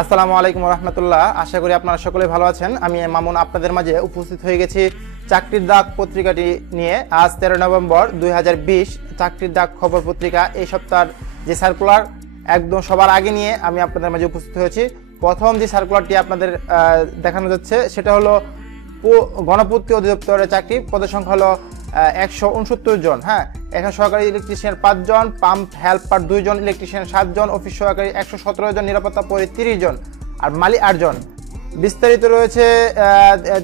আসসালামু আলাইকুম রহমতুল্লাহ। আশা করি আপনারা সকলে ভালো আছেন। আমি মামুন আপনাদের মাঝে উপস্থিত হয়ে গেছি চাকরির দাগ পত্রিকাটি নিয়ে। আজ 13 নভেম্বর 2020 চাকরির দাগ খবর পত্রিকা এই সপ্তাহের যে সার্কুলার একদম সবার আগে নিয়ে আমি আপনাদের মাঝে উপস্থিত হয়েছি। প্রথম যে সার্কুলারটি আপনাদের দেখানো যাচ্ছে সেটা হলো গণপূর্ত অধিদপ্তরের চাকরি, পদের সংখ্যা হলো 169 জন। হ্যাঁ, এখানে সহকারী ইলেকট্রিশিয়ান 5 জন, পাম্প হেল্পার 2 জন, ইলেকট্রিশিয়ান 7 জন, অফিস সহকারী 117 জন, নিরাপত্তা প্রহরী 30 জন আর মালি 8 জন। বিস্তারিত রয়েছে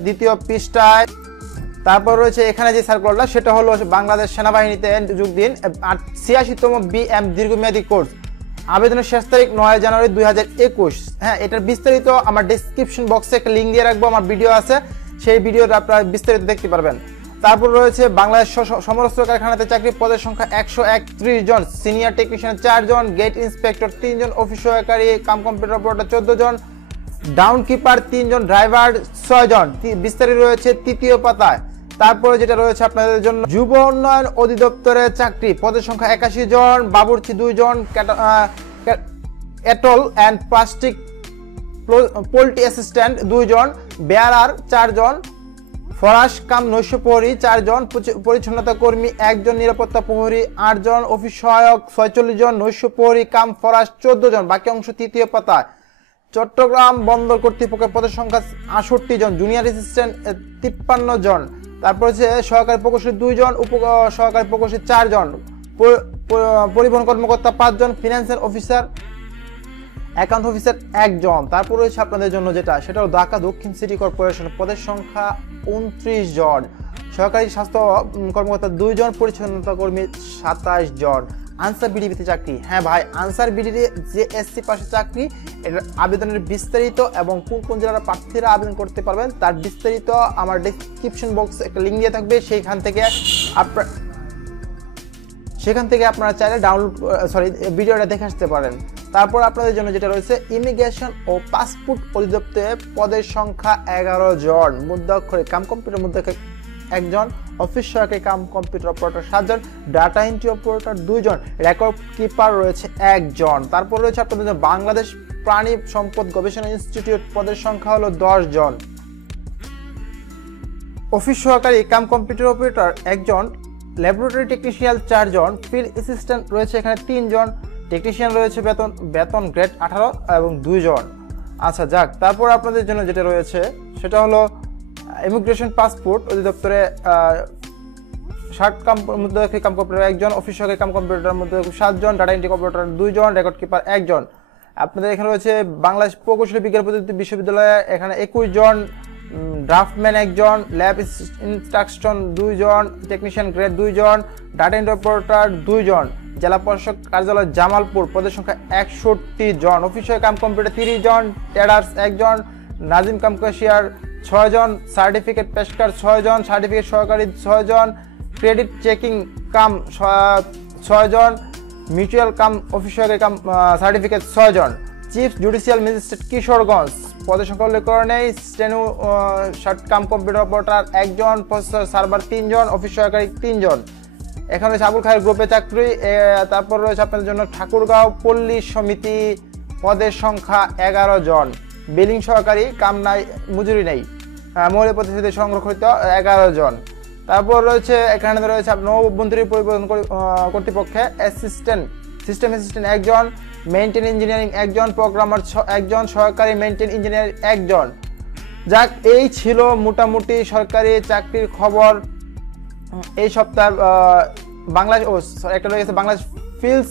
দ্বিতীয় পৃষ্ঠায়। তারপর রয়েছে এখানে যে সার্কুলারটা সেটা হলো বাংলাদেশ সেনাবাহিনীতে যোগ দিন 86তম বিএম দীর্ঘমেয়াদী কোর্স। আবেদনের শেষ তারিখ 9 জানুয়ারি 2021। হ্যাঁ, এটার বিস্তারিত আমার ডেসক্রিপশন বক্সে একটা লিঙ্ক দিয়ে রাখবো, আমার ভিডিও আছে, সেই ভিডিওটা আপনারা বিস্তারিত দেখতে পারবেন। তারপর রয়েছে বাংলাদেশ সমরাস্ত্র কারখানাতে চাকরি, পদের সংখ্যা 131 জন, সিনিয়র টেকনিশিয়ান 4 জন, গেট ইন্সপেক্টর 3 জন, অফিস সহকারী কাম কম্পিউটার অপারেটর 14 জন, ডাউন কিপার 3 জন, ড্রাইভার 6 জন। বিস্তারিত রয়েছে তৃতীয় পাতায়। তারপরে যেটা রয়েছে আপনাদের জন্য যুব উন্নয়ন অধিদপ্তরের চাকরি, পদের সংখ্যা 81 জন, বাবুর্চি 2 জন, এটল অ্যান্ড প্লাস্টিক পোল্ট্রি অ্যাসিস্ট্যান্ট 2 জন, বেয়ারার 4 জন, ফরাস কাম নৈশ প্রহরী 4 জন, পরিচ্ছন্নতা কর্মী 1 জন, নিরাপত্তা প্রহরী 8 জন, অফিস সহায়ক 46 জন, নৈশ প্রহরী কাম ফরাস 14 জন। বাকি অংশ তৃতীয় পাতায়। চট্টগ্রাম বন্দর কর্তৃপক্ষের পদের সংখ্যা 68 জন, জুনিয়র অ্যাসিস্ট্যান্ট 53 জন। তারপর হচ্ছে সহকারী প্রকৌশলী 2 জন, উপ সহকারী প্রকৌশলী 4 জন, পরিবহন কর্মকর্তা 5 জন, ফিনান্সিয়াল অফিসার অ্যাকাউন্ট অফিসার 1 জন। তারপর রয়েছে আপনাদের জন্য সেটা হলো ঢাকা দক্ষিণ সিটি কর্পোরেশন, পদের সংখ্যা 29 জন, সহকারী স্বাস্থ্য কর্মকর্তা 2 জন, পরিচ্ছন্নতা কর্মী 27 জন। আনসার বিডিতে চাকরি। হ্যাঁ ভাই, আনসার বিডিতে যে এসসি পাশে চাকরি, এটার আবেদনের বিস্তারিত এবং কোন কোন জেলার প্রার্থীরা আবেদন করতে পারবেন তার বিস্তারিত আমার ডেসক্রিপশন বক্সে একটা লিঙ্ক দিয়ে থাকবে। সেখান থেকে আপনারা চাইলে ভিডিওটা দেখে আসতে পারেন। তারপর আপনাদের জন্য যেটা রয়েছে ইমিগ্রেশন ও পাসপোর্ট অধিদপ্তরে, পদের সংখ্যা 11 জন, মুদ্রাক্ষরে কাম কম্পিউটার মুদ্রাক্ষরে 1 জন, অফিস সহকারী কাম কম্পিউটার অপারেটর 7 জন, ডাটা এন্ট্রি অপারেটর 2 জন, রেকর্ড কিপার রয়েছে 1 জন। তারপর রয়েছে আপনাদের জন্য বাংলাদেশ প্রাণী সম্পদ গবেষণা ইনস্টিটিউট, পদের সংখ্যা হলো 10 জন, অফিস সহকারী কাম কম্পিউটার অপারেটর 1 জন, ল্যাবরেটরি টেকনিশিয়ান 4 জন, ফিল্ড অ্যাসিস্ট্যান্ট রয়েছে এখানে 3 জন, টেকনিশিয়ান রয়েছে বেতন গ্রেড 18 এবং 2 জন। আচ্ছা যাক, তারপর আপনাদের জন্য যেটা রয়েছে সেটা হলো ইমিগ্রেশন পাসপোর্ট অধিদপ্তরে 60 কাম কম্পিউটার 1 জন, অফিস সহকারী কাম কম্পিউটার মধ্যে 7 জন, ডাটা এন্ট্রি অপারেটর 2 জন, রেকর্ড কিপার 1 জন। আপনাদের এখানে রয়েছে বাংলাদেশ প্রকৌশলী বিজ্ঞান প্রযুক্তি বিশ্ববিদ্যালয়ে এখানে 21 জন, ড্রাফটম্যান 1 জন, ল্যাব ইনস্ট্রাকশন 2 জন, টেকনিশিয়ান গ্রেড 2 জন, ডাটা এন্ট্রি অপারেটর 2 জন, জেলা প্রশাসক কার্যালয় জামালপুর, পদের সংখ্যা 61 জন, অফিস সহকারী কাম কম্পিউটার 30 জন, ট্রেডার্স 1 জন, নাজিম কাম ক্যাশিয়ার 6 জন, সার্টিফিকেট পেশকার 6 জন, সার্টিফিকেট সহকারী 6 জন, ক্রেডিট চেকিং কাম 6 জন, মিউচুয়াল কাম অফিস সহকারী কাম সার্টিফিকেট 6 জন, চিফ জুডিশিয়াল ম্যাজিস্ট্রেট কিশোরগঞ্জ, পদের সংখ্যা উল্লেখ করা নেই, স্টেনো কাম কম্পিউটার অপারেটর 1 জন, প্রসেসর সার্ভার 3 জন, অফিস সহকারী 3 জন। এখানে রয়েছে আবুল খায়ের গ্রুপে চাকরি। তারপর রয়েছে আপনাদের জন্য ঠাকুরগাঁও পল্লী সমিতি, পদের সংখ্যা 11 জন, বিলিং সহকারী কাম নাই, মজুরি নেই, মহিলা প্রতিনিধি সংরক্ষিত 11 জন। তারপর রয়েছে এখানে রয়েছে নৌবন্দরী পরিবহন কর্তৃপক্ষে সিস্টেম অ্যাসিস্ট্যান্ট 1 জন, মেইনটেইন ইঞ্জিনিয়ারিং 1 জন, প্রোগ্রামার 1 জন, সহকারী মেইনটেইন ইঞ্জিনিয়ার 1 জন। যাক, এই ছিল মোটামুটি সরকারি চাকরির খবর এই সপ্তাহ। একটা রয়েছে বাংলাদেশ ফিল্ডস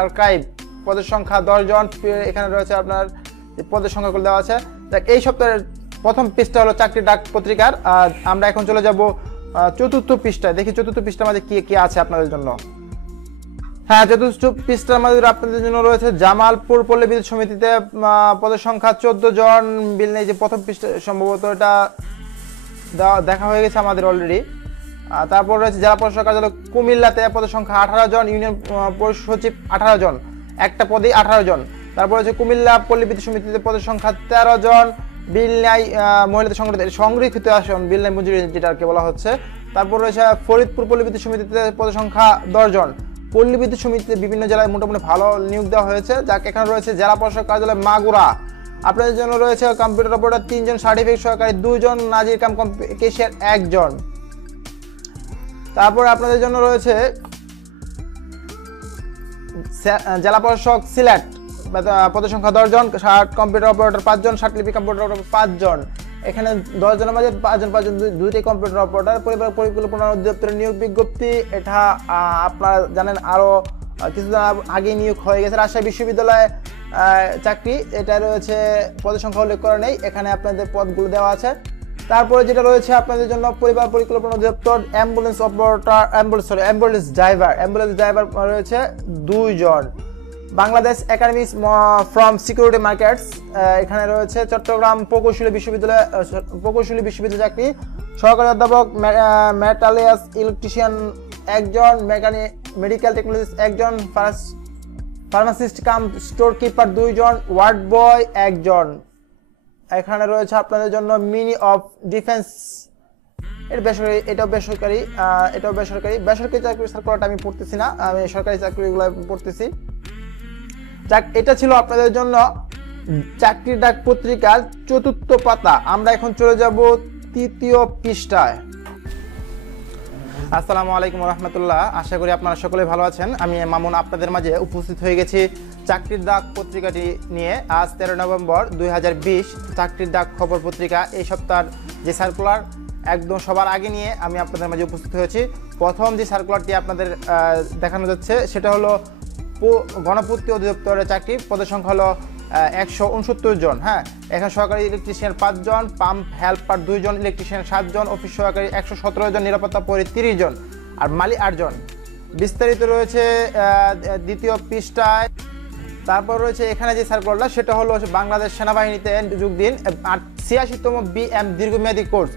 আর্কাইভ, পদের সংখ্যা 10 জন। এখানে রয়েছে আপনার পদের সংখ্যাগুলো দেওয়া আছে। দেখ, এই সপ্তাহের প্রথম পৃষ্ঠা হলো চাকরির ডাক পত্রিকার। আমরা এখন চলে যাব চতুর্থ পৃষ্ঠায়। দেখি চতুর্থ পৃষ্ঠার মধ্যে কি আছে আপনাদের জন্য। হ্যাঁ, চতুর্থ পৃষ্ঠার মধ্যে আপনাদের জন্য রয়েছে জামালপুর পল্লী বিদ্যুৎ সমিতিতে, পদের সংখ্যা 14 জন। বিল নেই যে প্রথম পৃষ্ঠা, সম্ভবত এটা দেখা হয়ে গেছে আমাদের অলরেডি। তারপর রয়েছে জেলা প্রশাসক কার্যালয় কুমিল্লাতে, পদের সংখ্যা 18 জন, ইউনিয়ন পরিষদ সচিব 18 জন, একটা পদেই 18 জন। তারপর রয়েছে কুমিল্লা পল্লী বিদ্যুৎ সমিতিতে, পদের সংখ্যা 13 জন, বিল নাই মহিলাদের সংরক্ষিত আসন, বিল নাই মজুরি যেটাকে বলা হচ্ছে। তারপর রয়েছে ফরিদপুর পল্লী বিদ্যুৎ সমিতিতে, পদের সংখ্যা 10 জন, পল্লী বিদ্যুৎ সমিতিতে বিভিন্ন জেলায় মোটামুটি ভালো নিয়োগ দেওয়া হয়েছে। যাক, এখানে রয়েছে জেলা প্রশাসক কার্যালয় মাগুরা, আপনাদের জন্য রয়েছে কম্পিউটার অপারেটর 3 জন, সার্টিফিকেট সহকারী 2 জন, নাজির কাম ক্যাশিয়ার 1 জন। তারপর আপনাদের জন্য রয়েছে জেলা প্রশাসক সিলেট, পদের সংখ্যা 10 জন, কম্পিউটার অপারেটর 5 জন, সার্টিফিকেট কম্পিউটার অপারেটর 5 জন। এখানে 10 জনের মাঝে 5 জন দুইটি কম্পিউটার অপারেটর। পরিবার পরিকল্পনা অধিদপ্তরের নিয়োগ বিজ্ঞপ্তি, এটা আপনারা জানেন আরো কিছুদিন আগে নিয়োগ হয়ে গেছে। রাজশাহী বিশ্ববিদ্যালয়ে চাকরি, এটা রয়েছে, পদের সংখ্যা উল্লেখ করা নেই, এখানে আপনাদের পদগুলো দেওয়া আছে। তারপরে যেটা রয়েছে আপনাদের জন্য পরিবার পরিকল্পনা অধিদপ্তর অ্যাম্বুলেন্স অপারেটর, অ্যাম্বুলেন্স ড্রাইভার রয়েছে 2 জন। Bangladesh academy from security markets, এখানে রয়েছে চট্টগ্রাম প্রকৌশলী বিশ্ববিদ্যালয় চাকরি, সহকারী অধ্যাপক মেটালিয়াস ইলেকট্রিশিয়ান 1 জন, মেডিকেল টেকনোলজিস্ট 1 জন, ফার্মাসিস্ট কাম স্টোর কিপার 2 জন, ওয়ার্ড বয় 1 জন। এখানে রয়েছে আপনাদের জন্য মিনি অফ ডিফেন্স, এটাও বেসরকারি চাকরি সার্কুলারটা আমি পড়তেছি না, আমি সরকারি চাকরিগুলো পড়তেছি। যাক, এটা ছিল আপনাদের জন্য চাকরির ডাক পত্রিকার 4র্থ পাতা। আমরা এখন চলে যাব 3য় পৃষ্ঠায়। আসসালামু আলাইকুম রহমতুল্লাহ, আশা করি আপনারা সকলে ভালো আছেন। আমি মামুন আপনাদের মাঝে উপস্থিত হয়ে গেছি চাকরির ডাক পত্রিকাটি নিয়ে। আজ 13 নভেম্বর 2020 চাকরির ডাক খবর পত্রিকা এই সপ্তাহের যে সার্কুলার একদম সবার আগে নিয়ে আমি আপনাদের মাঝে উপস্থিত হয়েছি। প্রথম যে সার্কুলারটি আপনাদের দেখানো যাচ্ছে সেটা হলো গণপূর্ত অধিদপ্তরের চাকরি, পদের সংখ্যা হলো 169 জন। হ্যাঁ, এখানে সহকারী ইলেকট্রিশিয়ান 5 জন, পাম্প হেল্পার 2 জন, ইলেকট্রিশিয়ান 7 জন, অফিস সহকারী 117 জন, নিরাপত্তা প্রহরী 30 জন, আর মালি 8 জন। বিস্তারিত রয়েছে 2য় পৃষ্ঠায়। তারপর রয়েছে এখানে যে সার্কুলারটা সেটা হলো বাংলাদেশ সেনাবাহিনীতে যোগ দিন, 86তম BM দীর্ঘমেয়াদী কোর্স,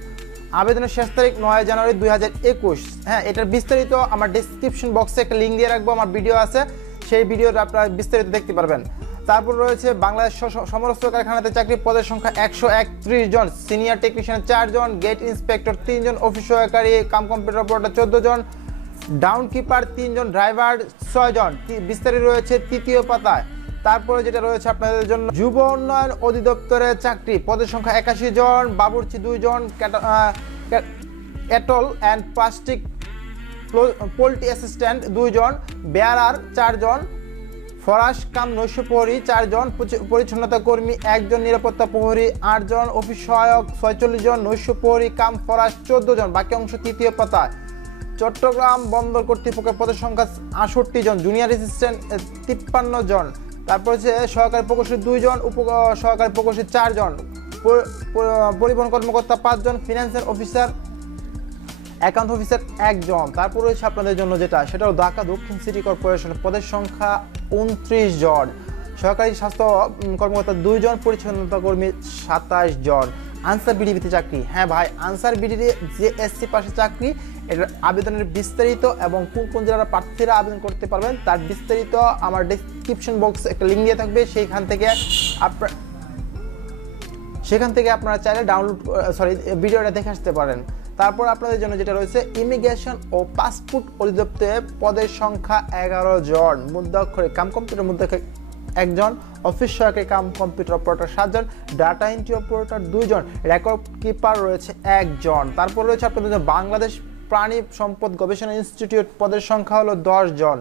আবেদনের শেষ তারিখ 9 জানুয়ারি 2021। হ্যাঁ, এটার বিস্তারিত আমার ডেসক্রিপশন বক্সে একটা লিঙ্ক দিয়ে রাখবো, আমার ভিডিও আছে, সেই ভিডিওটা আপনারা বিস্তারিত দেখতে পারবেন। তারপর রয়েছে বাংলাদেশ সমরস্ত্র কারখানাতে চাকরি, পদের সংখ্যা 131 জন, সিনিয়র টেকনিশিয়ান 4 জন, গেট ইন্সপেক্টর 3 জন, অফিস সহকারী কাম কম্পিউটার অপারেটর 14 জন, ডাউন কিপার 3 জন, ড্রাইভার 6 জন। বিস্তারিত রয়েছে 3য় পাতায়। তারপরে যেটা রয়েছে আপনাদের জন্য যুব উন্নয়ন অধিদপ্তরের চাকরি, পদের সংখ্যা 81 জন, বাবুর্চি 2 জন, এটল অ্যান্ড প্লাস্টিক পোল্ট্রি অ্যাসিস্ট্যান্ট 2 জন, বেয়ারার 4 জন, ফরাস কাম নৈশ প্রহরী 4 জন, পরিচ্ছন্নতা কর্মী 1 জন, নিরাপত্তা প্রহরী 8 জন, অফিস সহায়ক 46 জন, নৈশ প্রহরী কাম ফরাস 14 জন। বাকি অংশ 3য় পাতায়। চট্টগ্রাম বন্দর কর্তৃপক্ষের পদের সংখ্যা 68 জন, জুনিয়র অ্যাসিস্ট্যান্ট 53 জন। তারপর হচ্ছে সহকারী প্রকৌশলী 2 জন, সহকারী প্রকৌশলী 4 জন, পরিবহন কর্মকর্তা 5 জন, ফিনান্সিয়াল অফিসার অ্যাকাউন্ট অফিসার 1 জন। তারপর রয়েছে আপনাদের জন্য সেটা হলো ঢাকা দক্ষিণ সিটি কর্পোরেশনের পদের সংখ্যা 29 জন, সহকারী স্বাস্থ্য কর্মকর্তা 2 জন, পরিচ্ছন্নতা কর্মী 27 জন। আনসার বিডিতে চাকরি, হ্যাঁ ভাই, আনসার বিডিতে যে এসসি পাশে চাকরি, এটার আবেদনের বিস্তারিত এবং কোন কোন জেলার প্রার্থীরা আবেদন করতে পারবেন তার বিস্তারিত আমার ডেসক্রিপশন বক্সে একটা লিঙ্ক দিয়ে থাকবে, সেখান থেকে আপনারা চাইলে ভিডিওটা দেখে আসতে পারেন। তারপর আপনাদের জন্য যেটা রয়েছে ইমিগ্রেশন ও পাসপোর্ট অধিদপ্তরে পদের সংখ্যা 11 জন, মুদ্রাক্ষরে কাম কম্পিউটার মুদ্রাক্ষরে 1 জন, অফিস সহকারী কাম কম্পিউটার অপারেটর 7 জন, ডাটা এন্ট্রি অপারেটর 2 জন, রেকর্ড কিপার রয়েছে 1 জন। তারপর রয়েছে আপনাদের জন্য বাংলাদেশ প্রাণী সম্পদ গবেষণা ইনস্টিটিউট, পদের সংখ্যা হলো 10 জন।